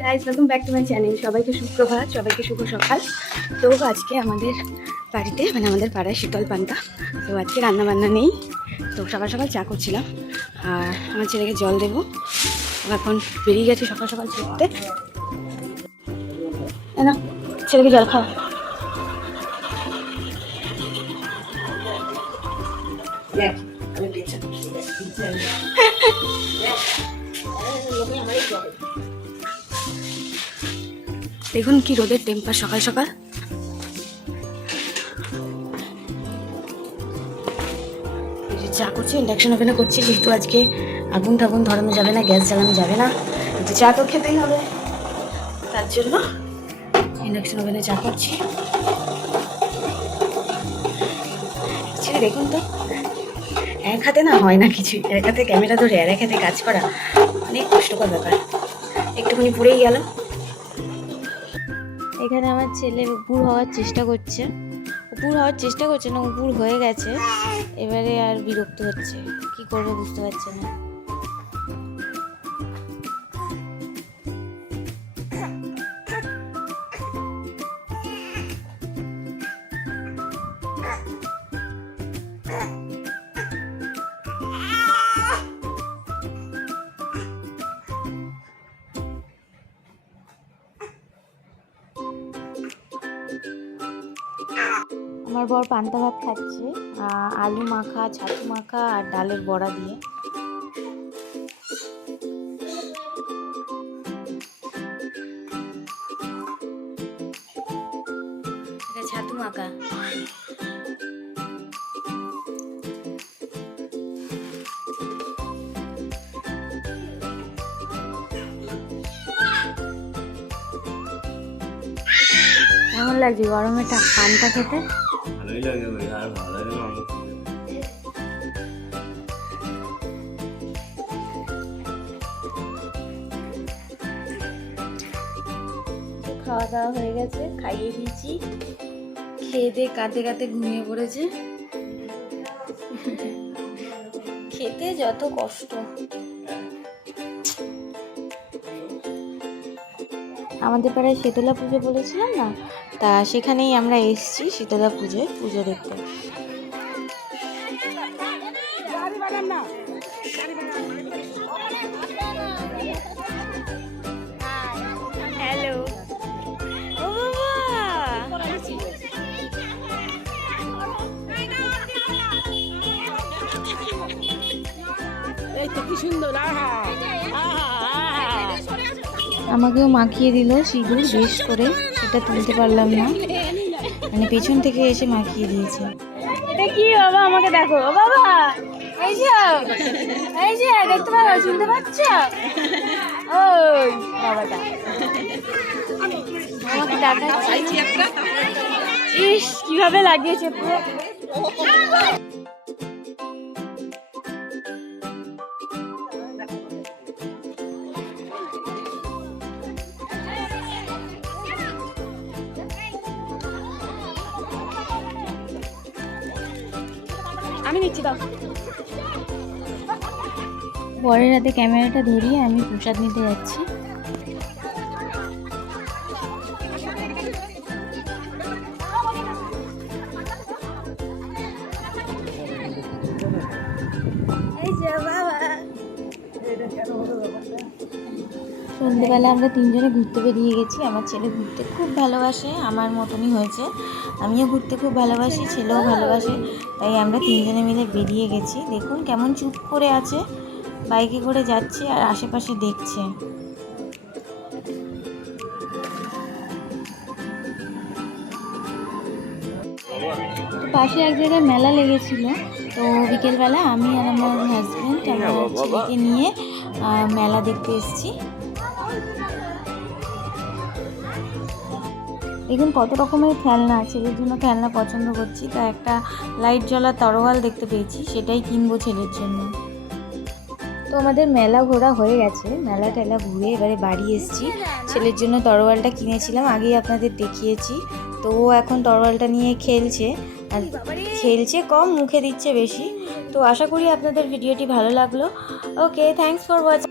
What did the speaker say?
Guys welcome back to my channel সবাইকে সুপ্রভাত, সবাইকে শুভ সকাল। তো আজকে আমাদের বাড়িতে মানে আমাদের পাড়ায় শীতল পান্তা। তো আজকে রান্না বান্না নেই। তো সকাল সকাল চা করছিলাম। আর আমার ছেলেকে জল দেবো। এখন বেরিয়ে গেছে সকাল সকাল ছুটতে। না ছেলেকে জল খাওয়া দেখুন কি রোদের টেম্পার সকাল সকাল। চা করছি ইন্ডাকশন ওভেনে করছি, যেহেতু আজকে আগুন টাগুন ধরানো যাবে না, গ্যাস জ্বালানো যাবে না কিন্তু চা তো খেতেই হবে। তার জন্য ইন্ডাকশন ওভেনে চা করছি। ছেড়ে দেখুন তো, এক হাতে না হয় না কিছু, এক হাতে ক্যামেরা ধরে আর এক হাতে কাজ করা, অনেক কষ্টকর ব্যাপার। একটুখানি পুড়েই গেল এখানে আমার ছেলে উপুর হওয়ার চেষ্টা করছে। উপুর হওয়ার চেষ্টা করছে না, উপুর হয়ে গেছে। এবারে আর বিরক্ত হচ্ছে। কি করবে বুঝতে পারছে না। আমার বর পান্তা ভাত খাচ্ছে আলু মাখা ছাতু মাখা আর ডালের বড়া দিয়ে। ছাতু মাখা। কেমন লাগছে গরমে টা- পান্তা খেতে? ভালোই লাগে ভাই আর ভালো লাগে না অনেক খাওয়া দাওয়া হয়ে গেছে, খাইয়ে দিয়েছি। খেয়ে দিয়ে কাঁদতে কাঁদতে ঘুমিয়ে পড়েছে। খেতে যত কষ্ট। আমাদের পাড়ায় শীতলা পুজো বলেছিলাম না? তা সেখানেই আমরা এসেছি শীতলা পুজোয় পুজো দেখতে। হ্যালো ও বাবা আমাকেও মাখিয়ে দিল সিঁদুর বেশ করে, সেটা তুলতে পারলাম না। মানে পেছন থেকে এসে মাখিয়ে দিয়েছে। এটা কি বাবা, আমাকে দেখো। বাবা, এই যে এই যে, দেখতে পাচ্ছ, শুনতে পাচ্ছ? বাবাটা। আমাকে ইস, কীভাবে লাগিয়েছে পুরো। আমি নিচ্ছি দাও। বরের হাতে ক্যামেরাটা ধরিয়ে আমি প্রসাদ নিতে যাচ্ছি। এই যে বাবা সন্ধ্যেবেলা আমরা তিনজনে ঘুরতে বেরিয়ে গেছি। আমার ছেলে ঘুরতে খুব ভালোবাসে, আমার মতনই হয়েছে। আমিও ঘুরতে খুব ভালোবাসি, ছেলেও ভালোবাসে। তাই আমরা তিনজনে মিলে বেরিয়ে গেছি। দেখুন কেমন চুপ করে আছে, বাইকে করে যাচ্ছে আর আশেপাশে দেখছে। পাশে এক জায়গায় মেলা লেগেছিল। তো বিকেলবেলা আমি আর আমার হাজব্যান্ড আমার ছেলেকে নিয়ে মেলা দেখতে এসেছি। দেখুন কত রকমের খেলনা ছেলের জন্য খেলনা পছন্দ করছি। তা একটা লাইট জ্বলা তরোয়াল দেখতে পেয়েছি, সেটাই কিনবো ছেলের জন্য। তো আমাদের মেলা ঘোরা হয়ে গেছে, মেলা টেলা ঘুরে এবারে বাড়ি এসেছি। ছেলের জন্য তরোয়ালটা কিনেছিলাম, আগেই আপনাদের দেখিয়েছি। তো ও এখন তরোয়ালটা নিয়ে খেলছে, আর খেলছে কম, মুখে দিচ্ছে বেশি। তো আশা করি আপনাদের ভিডিওটি ভালো লাগল। Okay thanks for watching